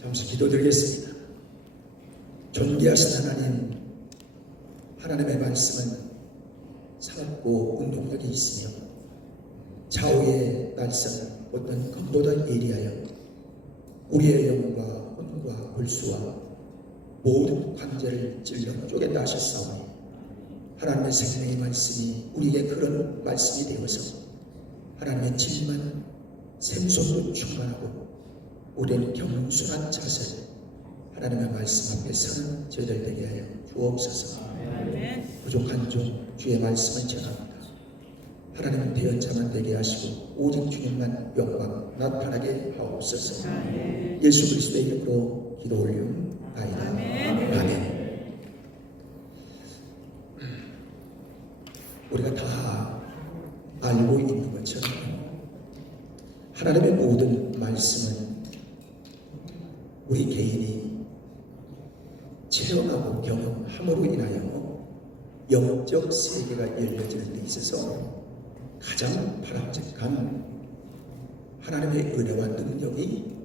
잠시 기도드리겠습니다. 존귀하신 하나님, 하나님의 말씀은 살았고 운동력이 있으며 좌우의 날선 어떤 검보다 예리하여 우리의 영과 혼과 골수와 모든 관절을 찔러 쪼갠다 하셨사오니 하나님의 생명의 말씀이 우리에게 그런 말씀이 되어서 하나님의 진리만 생손으로 충만하고 우리는 겸손한 자세 하나님의 말씀 앞에 서는 저희들 되게 하여 주옵소서. 부족한 종 주의 말씀을 전합니다. 하나님은 대언자만 되게 하시고 오직 주님만 영광 나타나게 하옵소서. 예수 그리스도의 이름으로 기도 올리옵나이다. 아멘. 우리가 다 알고 있는 것처럼 하나님의 모든 말씀은 우리 개인이 체험하고 경험함으로 인하여 영적 세계가 열려지는 데 있어서 가장 바람직한 하나님의 은혜와 능력이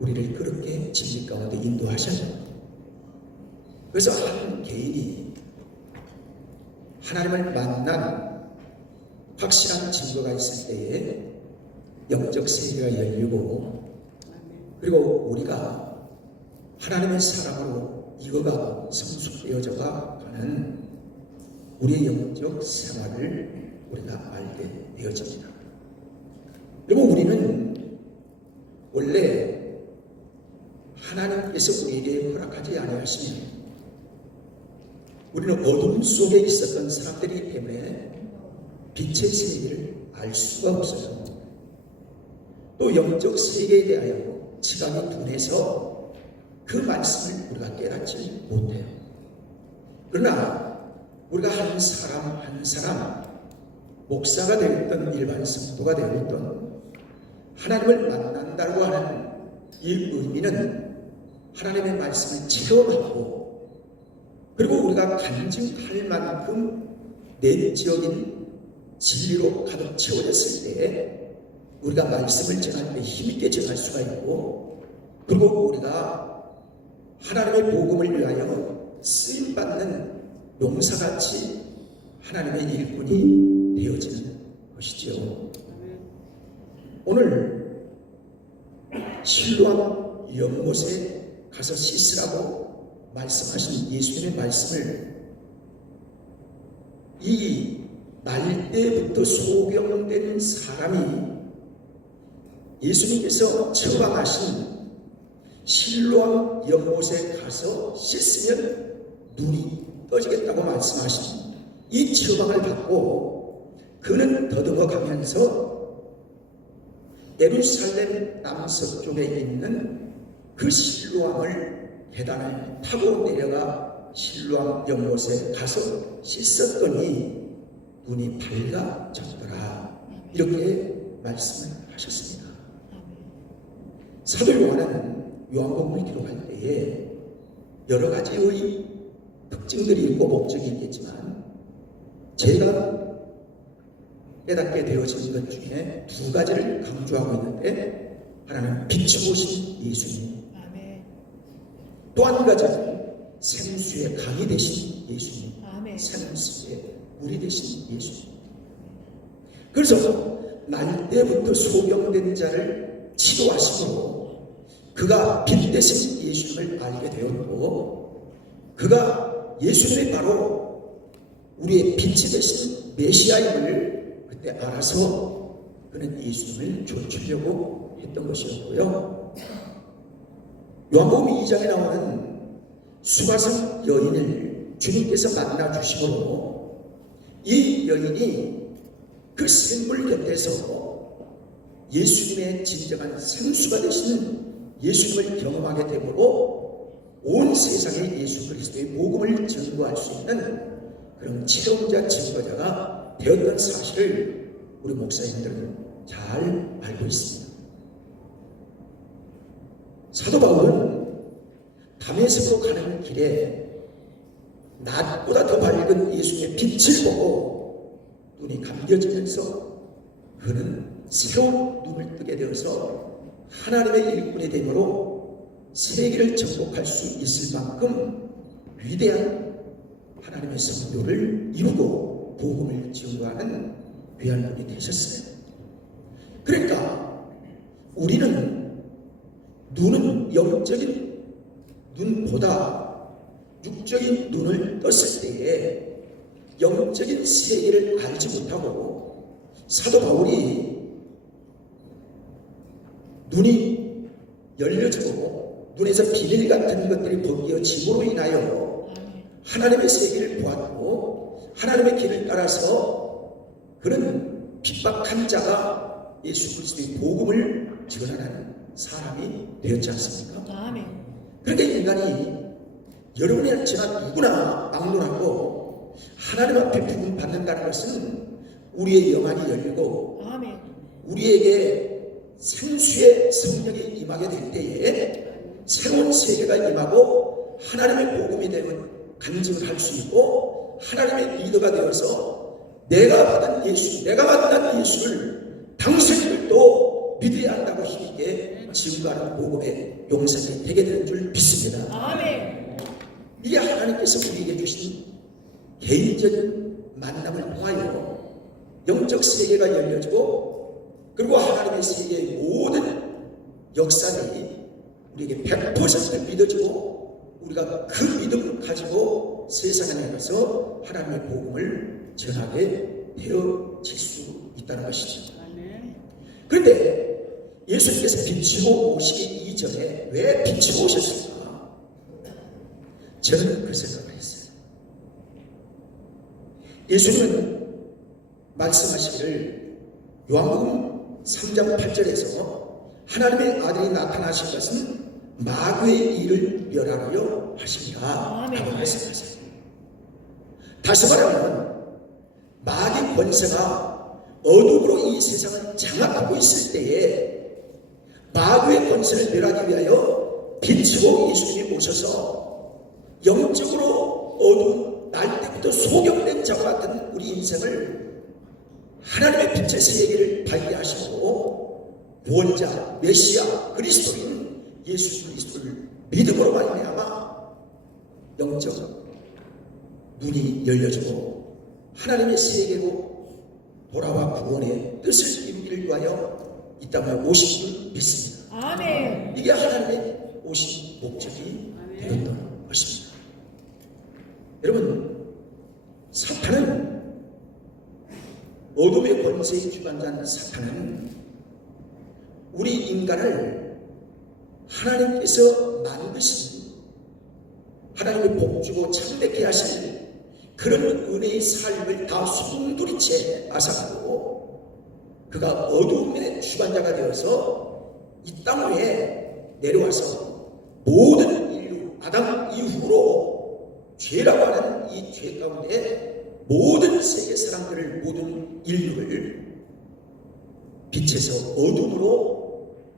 우리를 그렇게 진리 가운데 인도하셔요. 그래서 한 개인이 하나님을 만난 확실한 증거가 있을 때에 영적 세계가 열리고, 그리고 우리가 하나님의 사랑으로 익어가고 성숙되어져가 가는 우리의 영적 생활을 우리가 알게 되어집니다. 그리고 우리는 원래 하나님께서 우리에게 허락하지 아니하시면 우리는 어둠 속에 있었던 사람들이기 때문에 빛의 세계를 알 수가 없어요. 또 영적 세계에 대하여 지각이 둔해서 그 말씀을 우리가 깨닫지 못해요. 그러나 우리가 한 사람 한 사람 목사가 되었던 일반 성도가 되었던 하나님을 만난다고 하는 이 의미는 하나님의 말씀을 체험하고, 그리고 우리가 간증할 만큼 내적인 진리로 가득 채워졌을 때에 우리가 말씀을 전할 때 힘있게 전할 수가 있고, 그리고 우리가 하나님의 복음을 위하여 쓰임받는 용사같이 하나님의 일꾼이 되어지는 것이죠. 오늘 실로암 연못에 가서 씻으라고 말씀하신 예수님의 말씀을 이 날 때부터 소경된 사람이 예수님께서 처방하신 실로암 연못에 가서 씻으면 눈이 떠지겠다고 말씀하신 이 처방을 받고 그는 더듬어 가면서 예루살렘 남서쪽에 있는 그 실로암을 계단을 타고 내려가 실로암 연못에 가서 씻었더니 눈이 밝아졌더라, 이렇게 말씀을 하셨습니다. 사도 요한은 요한복음을 기록할 때에 여러 가지의 특징들이 있고 목적이 있겠지만 제가 깨닫게 되어진 것 중에 두 가지를 강조하고 있는데, 하나는 빛이 오신 예수님, 또 한 가지는 생수의 강이 되신 예수님, 생수의 물이 되신 예수님. 그래서 날 때부터 소경된 자를 치료하심으로 그가 빛 되신 예수님을 알게 되었고, 그가 예수님이 바로 우리의 빛이 되신 메시아임을 그때 알아서 그는 예수님을 좇으려고 했던 것이었고요. 요한복음 2장에 나오는 수가성 여인을 주님께서 만나 주심으로 이 여인이 그 샘물 곁에서 예수님의 진정한 생수가 되시는 예수님을 경험하게 되므로 온 세상에 예수 그리스도의 복음을 전거할 수 있는 그런 체험자 증거자가 되었던 사실을 우리 목사님들은 잘 알고 있습니다. 사도 바울은 다메섹으로 가는 길에 낮보다 더 밝은 예수님의 빛을 보고 눈이 감겨지면서 그는 새로운 눈을 뜨게 되어서 하나님의 일꾼이 되므로 세계를 정복할 수 있을 만큼 위대한 하나님의 성도를 이루고 복음을 증거하는 귀한 분이 되셨어요. 그러니까 우리는 눈은 영적인 눈보다 육적인 눈을 떴을 때에 영적인 세계를 알지 못하고 사도 바울이 눈이 열려지고 눈에서 비늘 같은 것들이 벗겨짐으로 인하여 하나님의 세계를 보았고 하나님의 길을 따라서 그런 핍박한 자가 예수 그리스도의 복음을 전하는 사람이 되었지 않습니까? 그러니까 인간이 여러분의 저나 누구나 막론하고 하나님 앞에 부름 받는다는 것은 우리의 영안이 열리고 우리에게 생수의 성령이 임하게 될 때에 새로운 세계가 임하고 하나님의 복음이 되면 간증을 할 수 있고 하나님의 리더가 되어서 내가 받은 예수, 내가 만난 예수를 당신들도 믿어야 한다고 힘있게 증거하는 복음의 용사가 되게 되는 줄 믿습니다. 아멘. 이게 하나님께서 우리에게 주신 개인적인 만남을 통하여 영적 세계가 열려지고 그리고 하나님의 세계의 모든 역사들이 우리에게 100% 믿어지고 우리가 그 믿음을 가지고 세상에 나가서 하나님의 복음을 전하게 되어질 수 있다는 것이죠. 그런데 예수님께서 빛으로 오시기 이전에 왜 빛으로 오셨을까? 저는 그 생각을 했어요. 예수님은 말씀하시기를 요한복음 3장 8절에서 하나님의 아들이 나타나신 것은 마귀의 일을 멸하려 하십니다 라고 말씀하세요. 다시 말하면 마귀 권세가 어둠으로 이 세상을 장악하고 있을 때에 마귀의 권세를 멸하기 위하여 빛으로 예수님이 오셔서 영적으로 어두운 날 때부터 소경된 자와 같은 우리 인생을 하나님의 빛의 세계를 발견하시고 구원자, 메시아, 그리스도인 예수 그리스도를 믿음으로 말미암아 영적 눈이 열려지고 하나님의 세계로 돌아와 구원의 뜻을 이루기를 위하여 이 땅에 오신 줄 믿습니다. 아멘. 이게 하나님의 오신 목적이 되었던 것입니다. 여러분, 사탄은 어둠의 권세의 주관자인 사탄은 우리 인간을 하나님께서 만드신 하나님의 복주고 참되게 하실 그런 은혜의 삶을 다 송두리째 앗아가고 그가 어두움의 주관자가 되어서 이 땅 위에 내려와서 모든 인류 아담 이후로 죄라고 하는 이 죄 가운데 모든 세계 사람들을 모든 인류를 빛에서 어둠으로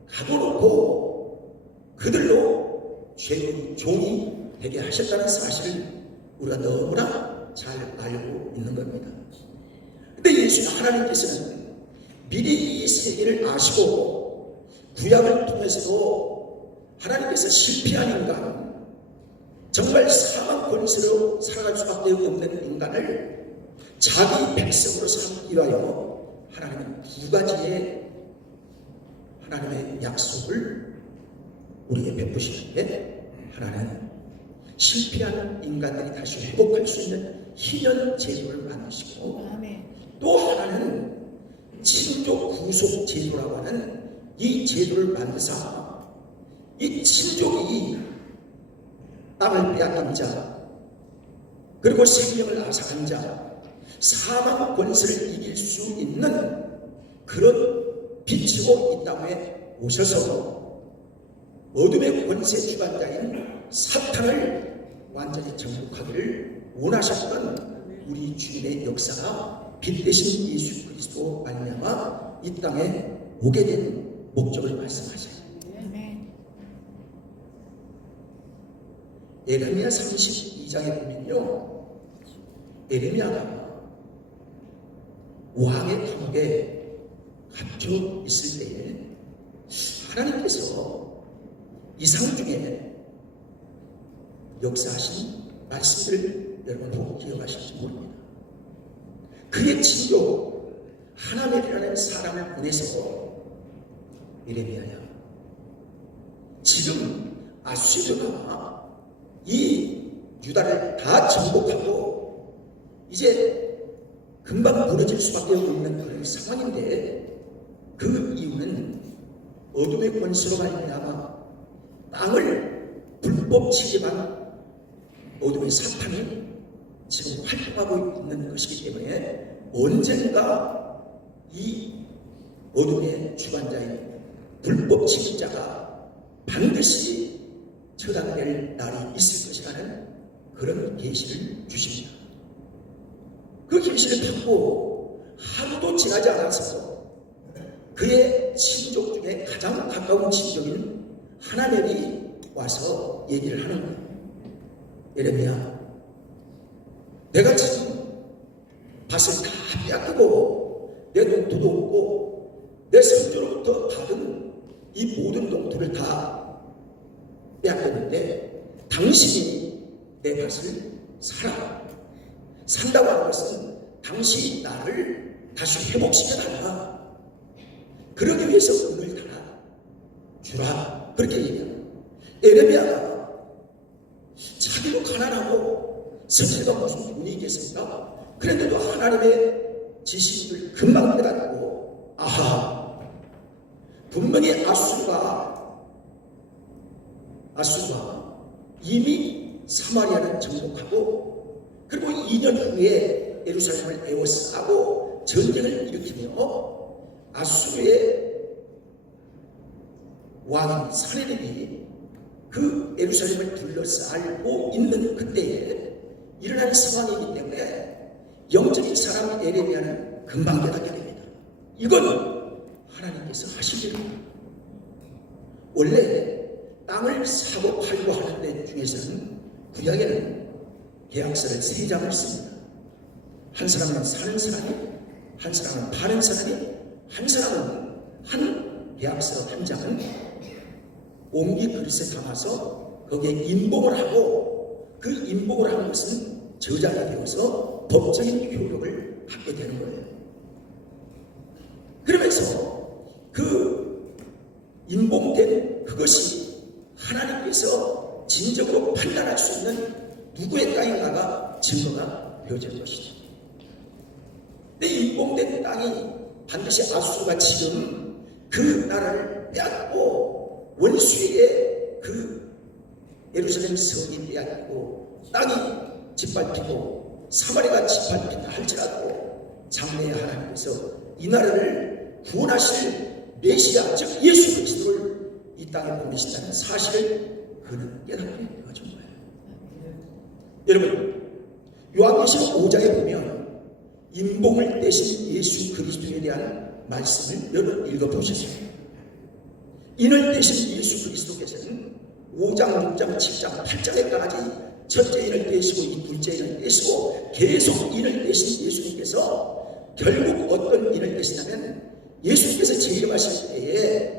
가둬놓고 그들로 죄의 종이 되게 하셨다는 사실을 우리가 너무나 잘 알고 있는 겁니다. 근데 예수 하나님께서는 미리 이 세계를 아시고 구약을 통해서도 하나님께서 실패한 인간, 정말 사망 권세로 살아갈 수밖에 없는 인간을 자기 백성으로 삼기 위하여 하나님은 두 가지의 하나님의 약속을 우리에게 베푸시는데 하나는 실패하는 인간들이 다시 회복할 수 있는 희년 제도를 만드시고 또 하나는 친족 구속 제도라고 하는 이 제도를 만드사 이 친족이 땅을 빼앗긴 자 그리고 생명을 앗아간 자 사망 권세를 이길 수 있는 그런 빛이고 이 땅에 오셔서 어둠의 권세 주관자인 사탄을 완전히 정복하기를 원하셨던 우리 주님의 역사가 빛 대신 예수 그리스도 말미암아 이 땅에 오게 된 목적을 말씀하셔요. 에레미야 32장에 보면요, 에레미야가 왕의 감옥에 갇혀 있을 때에 하나님께서 이상 중에 역사하신 말씀들을 여러분 보고 기억하실지 모릅니다. 그의 친족 하나멜이라는 사람을 보내서 예레미야야, 지금 아수르가 이 유다를 다 정복하고 이제 금방 무너질 수밖에 없는 그런 상황인데, 그 이유는 어둠의 권세로 말미암아 땅을 불법 침입한 어둠의 사탄이 지금 활동하고 있는 것이기 때문에 언젠가 이 어둠의 주관자인 불법 침입자가 반드시 처단될 날이 있을 것이라는 그런 계시를 주십니다. 그 계시를 받고 하루도 지나지 않아서 그의 친족 중에 가장 가까운 친족인 하나멜이 와서 얘기를 하는 거예요. 예레미야, 내가 지금 밭을 다 빼앗기고 내 농토도 없고 내 선조로부터 받은 이 모든 농토를 다 빼앗겼는데 당신이 내 밭을 사라. 산다고 하는 것은 당신이 나를 다시 회복시켜달라. 그러기 위해서 은을 달아 주라. 그렇게 얘기합니다. 예레미야가 자기도 가난하고 선지자가 무슨 돈이 있겠습니까? 그런데도 하나님의 지시를 금방 깨닫고, 아하, 분명히 아수르가 이미 사마리아를 정복하고 그리고 2년 후에 예루살렘을 에워싸고 전쟁을 일으키며 아수르의 왕인 사네립이 그 예루살렘을 둘러싸고 있는 그때에 일어난 상황이기 때문에 영적인 사람 예레미야는 금방 깨닫게 됩니다. 이건 하나님께서 하신 일입니다. 원래 땅을 사고 팔고 하는 데 중에서는 구약에는 계약서를 3장을 씁니다. 한 사람은 사는 사람이, 한 사람은 파는 사람이, 한 사람은 한 계약서 한 장은 옹기 그릇에 담아서 거기에 인봉을 하고, 그 인봉을 하는 것은 저장이 되어서 법적인 효력을 갖게 되는 거예요. 그러면서 그 인봉된 그것이 하나님께서 진정으로 판단할 수 있는 누구의 땅인가가 증거가 되어질 것이죠. 근데 인봉된 땅이 반드시 아수르가 지금 그 나라를 빼앗고 원수에게 그 예루살렘 성이 빼앗기고 땅이 짓밟히고 사마리아가 짓밟힌다 할지라도 장래의 하나님께서 이 나라를 구원하실 메시아 즉 예수 그리스도를 이 땅에 보내신다는 사실을 그는 깨닫게 되어준 거예요. 여러분, 요한계시록 5장에 보면 인봉을 떼신 예수 그리스도에 대한 말씀을 여러분 읽어보셨어요. 인을 떼신 예수 그리스도께서는 5장, 6장, 7장, 8장에까지 첫째 인을 떼시고 이 둘째 인을 떼시고 계속 인을 떼신 예수님께서 결국 어떤 인을 떼시냐면 예수님께서 재림하실 때에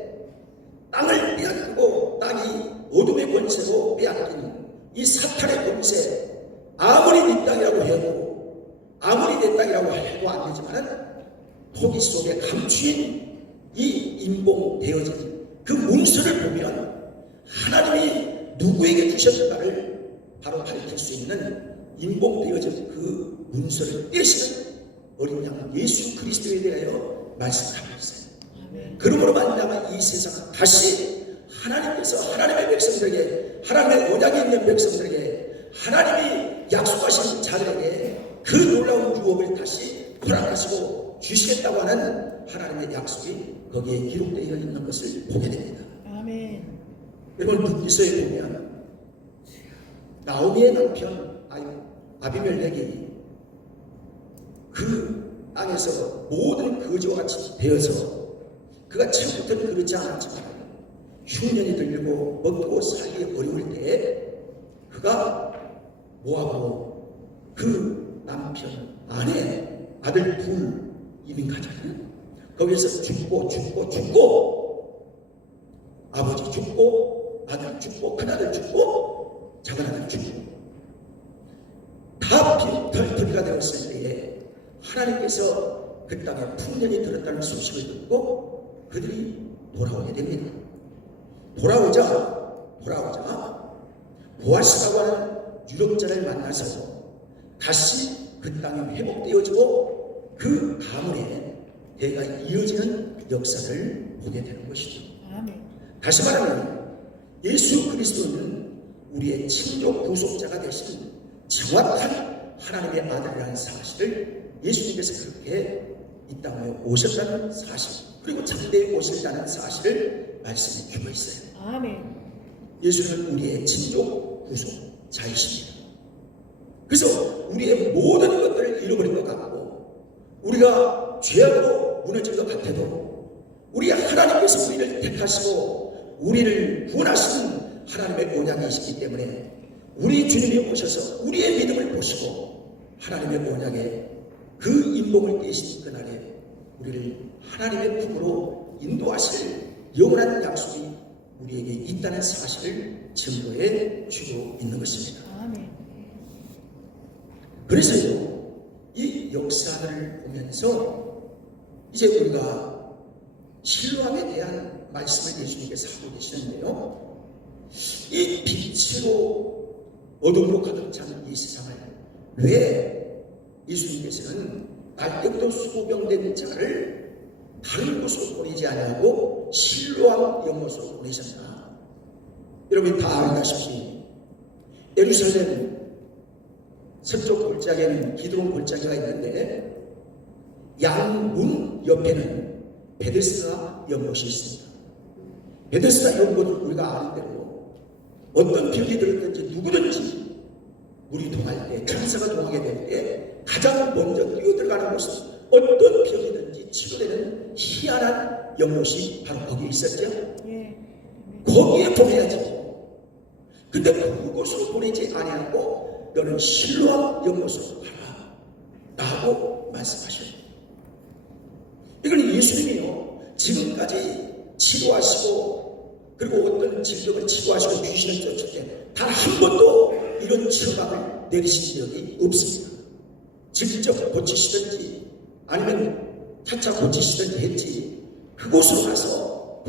땅을 빼앗기고 땅이 어둠의 권세로 빼앗긴 이 사탄의 권세, 아무리 네 땅이라고 해도 아무리 내 땅이라고 해도 안 되지만 토기 속에 감추인 이 인봉되어진 그 문서를 보면 하나님이 누구에게 주셨는가를 바로 가르칠 수 있는 인봉되어진 그 문서를 떼시는 어린 양 예수 그리스도에 대하여 말씀하고 있어요. 그러므로 말미암아 이 세상은 다시 하나님께서 하나님의 백성들에게, 하나님의 언약에 있는 백성들에게, 하나님이 약속하신 자들에게 그 놀라운 유업을 다시 허락하시고 주시겠다고 하는 하나님의 약속이 거기에 기록되어 있는 것을 보게 됩니다. 아멘. 여러분, 룻기서에 보면 나오미의 남편 아비멜렉이 그 땅에서 모든 거지와 같이 되어서 그가 처음부터는 그렇지 않았지만 흉년이 들고 먹고 살기 어려울 때에 그가 모압으로 그 남편, 아내, 아들 둘 이민 가잖아요. 거기에서 죽고 아버지 죽고 아들 죽고 큰아들 죽고 작은아들 죽고 다 빈털터리가 되었을 때에 하나님께서 그 땅에 풍년이 들었다는 소식을 듣고 그들이 돌아오게 됩니다. 돌아오자 보아스라고 하는 유력자를 만나서 다시 그 땅이 회복되어지고 그 가문에 대가 이어지는 역사를 보게 되는 것이죠. 다시 말하면 예수 그리스도는 우리의 창조 구속자가 되신 정확한 하나님의 아들이라는 사실을 예수님께서 그렇게 이 땅에 오셨다는 사실, 그리고 장대에 오셨다는 사실을 말씀해 주고 있어요. 예수는 우리의 창조 구속자이십니다. 그래서 우리의 모든 것들을 잃어버린 것 같고 우리가 죄악으로 무너진 것 같아도 우리 하나님께서 우리를 택하시고 우리를 구원하시는 하나님의 언약이시기 때문에 우리 주님이 오셔서 우리의 믿음을 보시고 하나님의 언약에 그 인복을 떼신 그날에 우리를 하나님의 품으로 인도하실 영원한 약속이 우리에게 있다는 사실을 증거해 주고 있는 것입니다. 그래서요, 이 역사를 보면서 이제 우리가 실로암에 대한 말씀을 예수님께서 하고 계시는데요, 이 빛으로 어둠으로 가득 찬 이 세상을 왜 예수님께서는 날때부터 수고병된 자를 다른 곳으로 보내지 아니하고 실로암 연못으로 보내셨나? 여러분이 다 알다시피 예루살렘 서쪽 골짜기에는 기드론 골짜기가 있는데 양문 옆에는 베데스다 연못이 있습니다. 베데스다 연못은 우리가 아는 대로 어떤 병이 들었든지 누구든지 물이 동할 때, 천사가 동하게 될 때 가장 먼저 뛰어들어가는 곳은 어떤 병이든지 치료되는 희한한 연못이 바로 거기에 있었죠. 거기에 보내야죠. 근데 그곳으로 보내지 아니하고 너는 실로암 연못으로 가라 라고 말씀하셔요. 이건 예수님이요, 지금까지 치료하시고 그리고 어떤 질병을 치료하시고 귀신을 쫓을 때 단 한 번도 이런 처방을 내리신 적이 없습니다. 직접 고치시든지 아니면 차차 고치시든지 했지, 그곳에 가서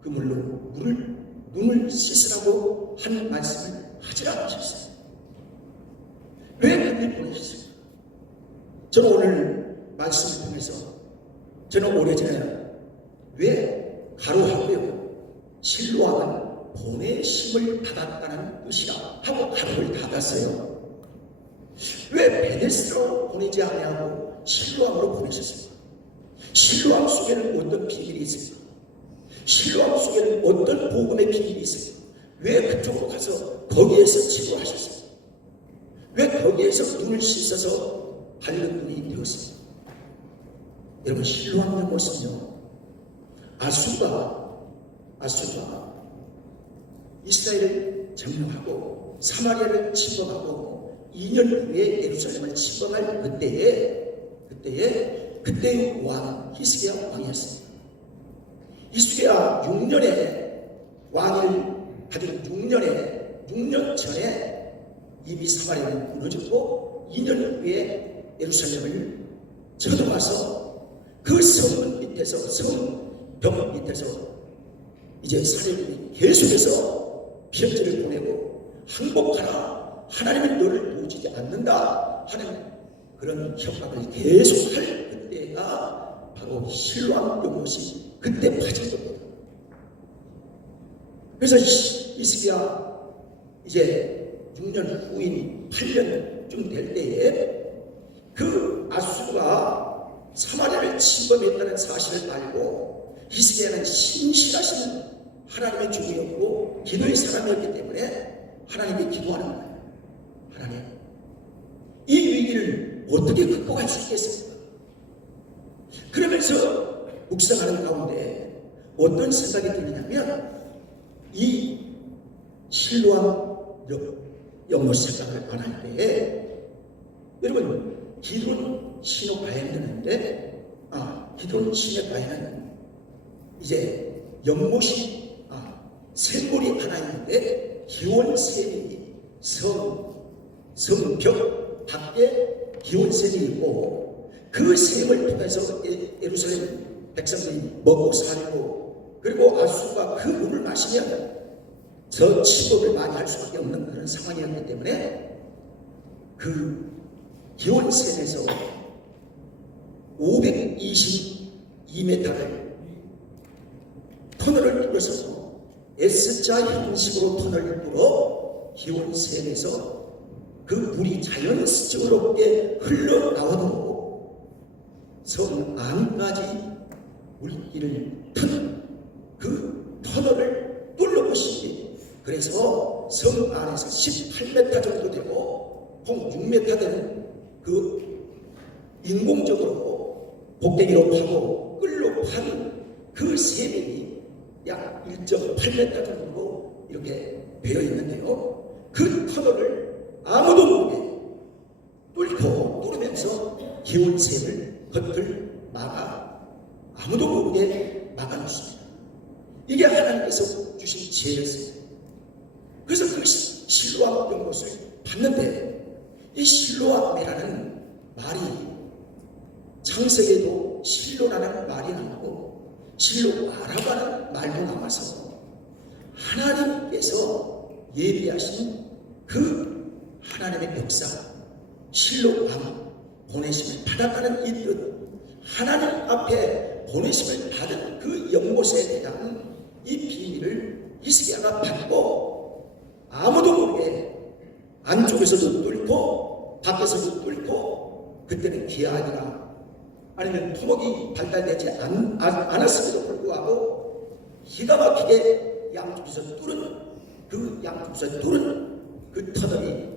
그 물로 눈을 씻으라고 하는 말씀을 하지 않으셨어요. 왜 그렇게 보내셨어요? 저는 오늘 말씀을 통해서 저는 오래전에 왜 가로하고요, 실로암은 보내심을 받았다는 뜻이라 하고 가로를 닫았어요. 왜 베데스다로 보내지 아니하고 실로암으로 보내셨습니까? 실로암 속에는 어떤 비밀이 있습니까? 실로암 속에는 어떤 복음의 비밀이 있습니까? 왜 그쪽으로 가서 거기에서 치료하셨습니까? 왜 거기에서 눈을 씻어서 밝은 눈이 되었습니까? 여러분, 실로암 연못은요, 아수가 이스라엘을 점령하고 사마리아를 침범하고 2년 후에 예루살렘을 침범할 그때의 왕 히스기야 왕이었습니다. 히스기야 6년에 왕을 받은 6년 전에 이미 사마리아는 무너졌고 2년 후에 예루살렘을 쳐들어와서 그 성벽 밑에서 이제 사례들이 계속해서 편지를 보내고 항복하라, 하나님은 너를 도우지 않는다 하는 그런 협박을 계속할 그때가 바로 실로암 연못이 그때 파진 겁니다. 그래서 히스기야 이제 6년 후인 8년쯤 될 때에 그 아수르가 사마리아를 침범했다는 사실을 알고 히스기야는 신실하신 하나님의 종이었고 기도의 사람이었기 때문에 하나님께 기도하는 거예요. 하나님, 이 위기를 어떻게 극복할 수 있겠습니까? 그러면서 묵상하는 가운데 어떤 생각이 드느냐면 이 실로암 연못 생각을 안 할 때에 여러분, 기드론 신호 가야되는데 기드론 신호 가야는 이제 연못이 샘물이 하나 있는데 기원샘이 성벽 밖에 기원샘이 있고 그 샘을 통해서 예루살렘 백성들이 먹고 살고 그리고 아수가 그 물을 마시면 저 침범을 많이 할 수밖에 없는 그런 상황이었기 때문에 그 기원샘에서 522m를 터널을 뚫어서 S자 형식으로 터널을 뚫어 기원샘에서 그 물이 자연스럽게 흘러나오도록 성 안까지 물길을 튼 그 터널을 뚫어보시기 그래서 성 안에서 18m 정도 되고 총 6m 되는 그 인공적으로 복대기로 파고 끌로 파는 그 샘이 약 1.8m 정도로 이렇게 되어 있는데요. 그 터널을 아무도 모르게 뚫으면서 기온샘을 겉을 아무도 모르게 막아놓습니다. 이게 하나님께서 주신 지혜였어요. 그래서 그 실로암 연못을 봤는데 이 실로암이라는 말이 창세기에도 실로라는 말이 나오고 실로아라고 말도 나와서 하나님께서 예비하신 그 하나님의 역사 실로암 보내심을 받았다는 이 뜻 하나님 앞에 보내심을 받은 그 연못에 대한 이 비밀을 히스기야가 받고 아무도 모르게 안쪽에서도 뚫고 밖에서도 뚫고 그때는 기아니나 아니면 토목이 발달되지 않았음에도 불구하고 기가 막히게 양쪽에서 뚫은 그 터널이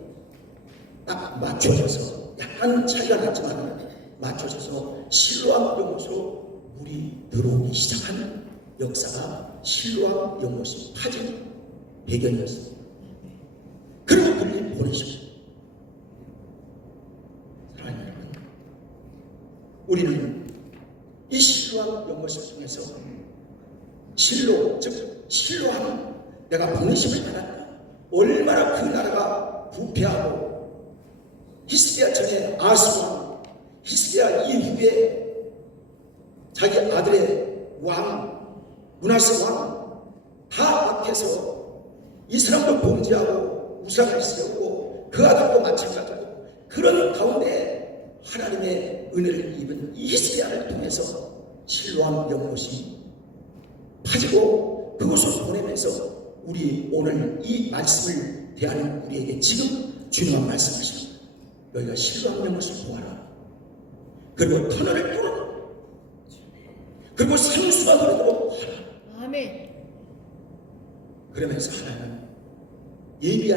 딱 맞춰져서 약간 차이가 났지만 맞춰져서 실로암 연못으로 물이 들어오기 시작한 역사가 실로암 연못이 파진 배경이었습니다. 그리고 그를 보내시고 사랑하는 여러분 우리는 이 실로암 연못을 통해서 실로암 내가 보내심을 받았다. 얼마나 그 나라가 부패하고 히스기야 전에 아스왕 히스기야 이후에 자기 아들의 왕 므낫세 왕 다 앞에서 이 사람도 범죄하고 우상을 세우고 그 아들도 마찬가지고 그런 가운데 하나님의 은혜를 입은 이 히스기야를 통해서 실로암 연못이 파지고 그것을 보내면서 우리 오늘 이 말씀을 대하는 우리에게 지금 주님은 말씀하십니다. 너희가 실로암 연못을 보아라. 그리고 터널을 뚫어라. 그리고 상수가 흐르도록 하라. 아멘. 그러면서 하나님은 이미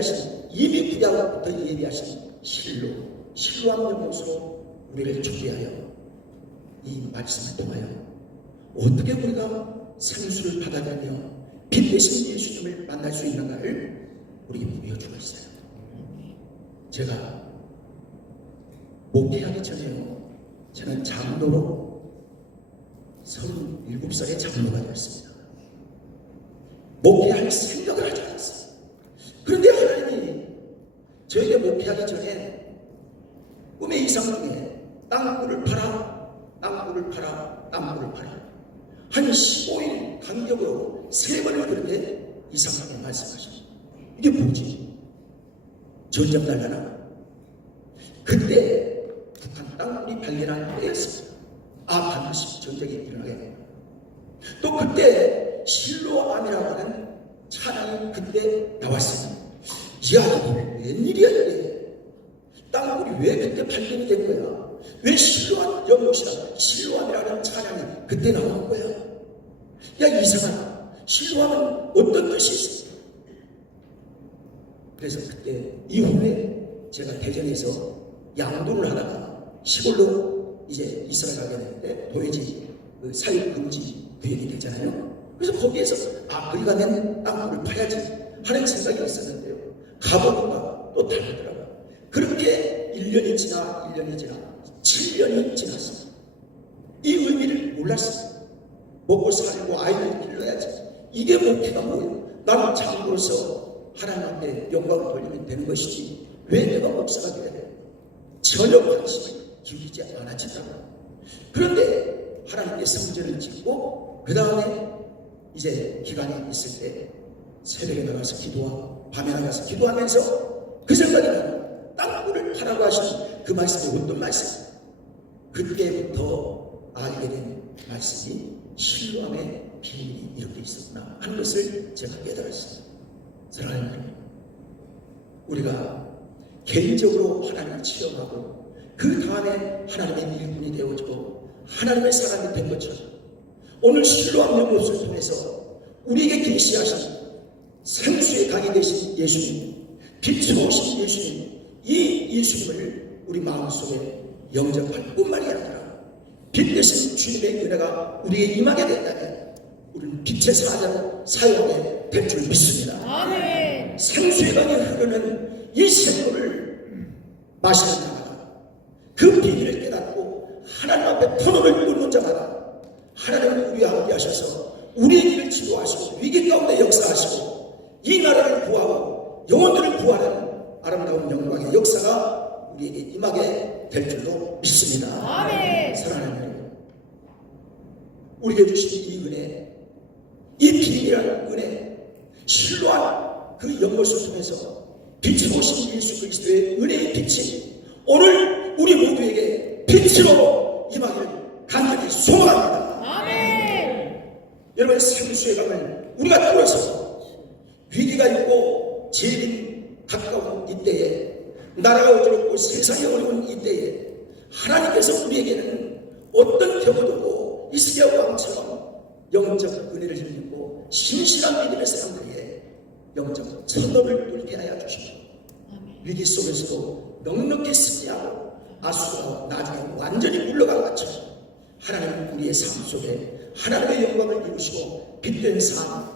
구약부터 예비하신 실로암 연못으로 우리를 초대하여 이 말씀을 통하여 어떻게 우리가 생수를 받아들며 빛 대신 예수님을 만날 수 있는가를 우리에게 보여주고 있어요. 제가 목회하기 전에요. 저는 장로로 37살에 장로가 되었습니다. 목회할 생각을 하지 않았어요. 그런데 하나님이 저에게 목회하기 전에 꿈의 이상 중에 땅굴을 팔아 한 15일 간격으로 3번을 그렇게 이상하게 말씀하십니다. 이게 뭐지? 전쟁 날라나? 그때 북한 땅굴이 발견한 때였습니다. 반드시 전쟁이 일어나게. 또 그때 실로암이라고 하는 찬양이 그때 나왔습니다. 이야, 이게 웬일이야 이게? 땅굴이 왜 그때 발견이 된 거야? 왜 실로암 연못이라 실로암이라는 찬양이 그때 나온 거야? 야, 이상하다. 실로암은 어떤 뜻이 있어? 그래서 그때 이후에 제가 대전에서 양도를 하다가 시골로 이제 이스라엘 가게 되는데 도회지 사육 금지 구역이 되잖아요. 그래서 거기에서 거기 가면 땅굴을 파야지 하는 생각이 있었는데요. 가보니까 또 다르더라고요. 그렇게 1년이 지나 7년이 지났습니다. 이 의미를 몰랐습니다. 먹고 살고 아이를 길러야지. 이게 목회가 뭐예요? 나는 장로로서 하나님 앞에 영광을 돌리면 되는 것이지 왜 내가 목사가 돼야 돼? 전혀 관심을 기울이지 않았지만 그런데 하나님께 성전을 짓고 그 다음에 이제 기간이 있을 때 새벽에 나가서 기도하고 밤에 나가서 기도하면서 그 생각에는 땅굴을 파라고 하신 그 말씀이 어떤 말씀? 그때부터 알게 된 말씀이 신령의 비밀이 이렇게 있었구나 하는 것을 제가 깨달았습니다. 사랑하는 하나님, 우리가 개인적으로 하나님을 체험하고 그 다음에 하나님의 일꾼이 되어지고 하나님의 사람이 된 것처럼 오늘 실로암 연못을 통해서 우리에게 계시하신 생수의 강이 되신 예수님, 빛으로 오신 예수님, 이 예수님을 우리 마음속에 영접할 뿐만이 아니라 빛 대신 주님의 은혜가 우리에게 임하게 된다면 우리는 빛의 사자로 사용하게 될 줄 믿습니다. 아멘. 생수의 강이 흐르는 이 생물을 마시는 자마다 그 비밀을 깨닫고 하나님 앞에 터널을 뚫는 자마다 하나님은 우리와 함께 하셔서 우리의 길을 지도하시고 위기 가운데 역사하시고 이 나라를 구하고 영혼들을 구하는 아름다운 영광의 역사가 우리에게 임하게 될 줄로 믿습니다. 아멘. 사랑하는 여러분, 우리에게 주신 이 은혜, 이 비밀이라는 은혜, 실로한 그 연못을 통해서 빛으로 오신 예수 그리스도의 은혜의 빛이 오늘 우리 모두에게 빛으로 임하기를 간절히 소망합니다. 아멘. 여러분, 생수의 강을 우리가 뚫어서 위기가 있고 재림이 가까운 이때에 나라가 어지럽고 세상이 어려운 이때에 하나님께서 우리에게는 어떤 경우도 없고 이스라엘 왕처럼 영적 은혜를 주시고 신실한 믿음의 사람들에게 영적 선언을 뚫게 하여 주시고 위기 속에서도 넉넉히 승리하고 아수가 나중에 완전히 물러간 것처럼 하나님은 우리의 삶 속에 하나님의 영광을 이루시고 빛된 삶,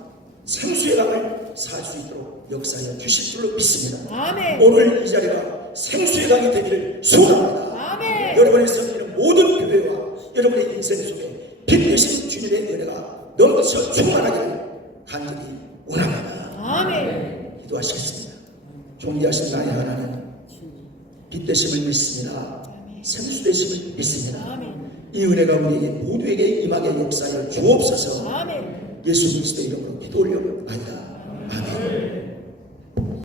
생수의 강을 살 수 있도록 역사하여 주실 줄로 믿습니다. 아멘. 오늘 이 자리가 생수의 강이 되기를 소원합니다. 아멘. 여러분의 섬기는 모든 교회와 여러분의 인생 속에 빛 되신 주님의 은혜가 넘쳐 충만하기를 간절히 원합니다. 아멘. 기도하시겠습니다. 존귀하신 나의 하나님, 빛 되심을 믿습니다. 생수 되심을 믿습니다. 아멘. 이 은혜가 우리에게 모두에게 임하게 역사하여 주옵소서. 아멘. 예수 그리스도의 이름으로 기도 올려옵나이다. 아멘.